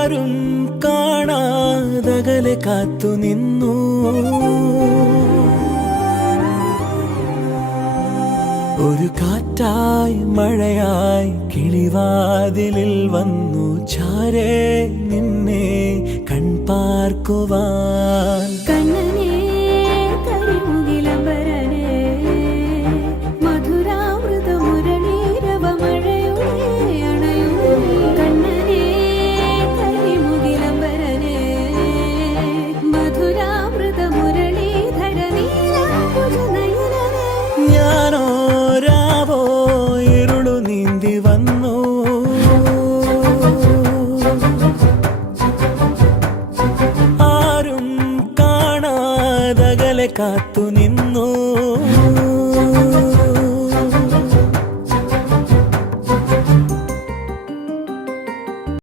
ആരും കാണാതകലെ കാത്തു നിന്നു. ഒരു കാറ്റായി മഴയായി കിളിവാതിലിൽ വന്നു. ചാരേ നിന്നെ കൺപാർക്കുവാൻ. കണ്ണനേ പോലെ കാത്തു നിന്നു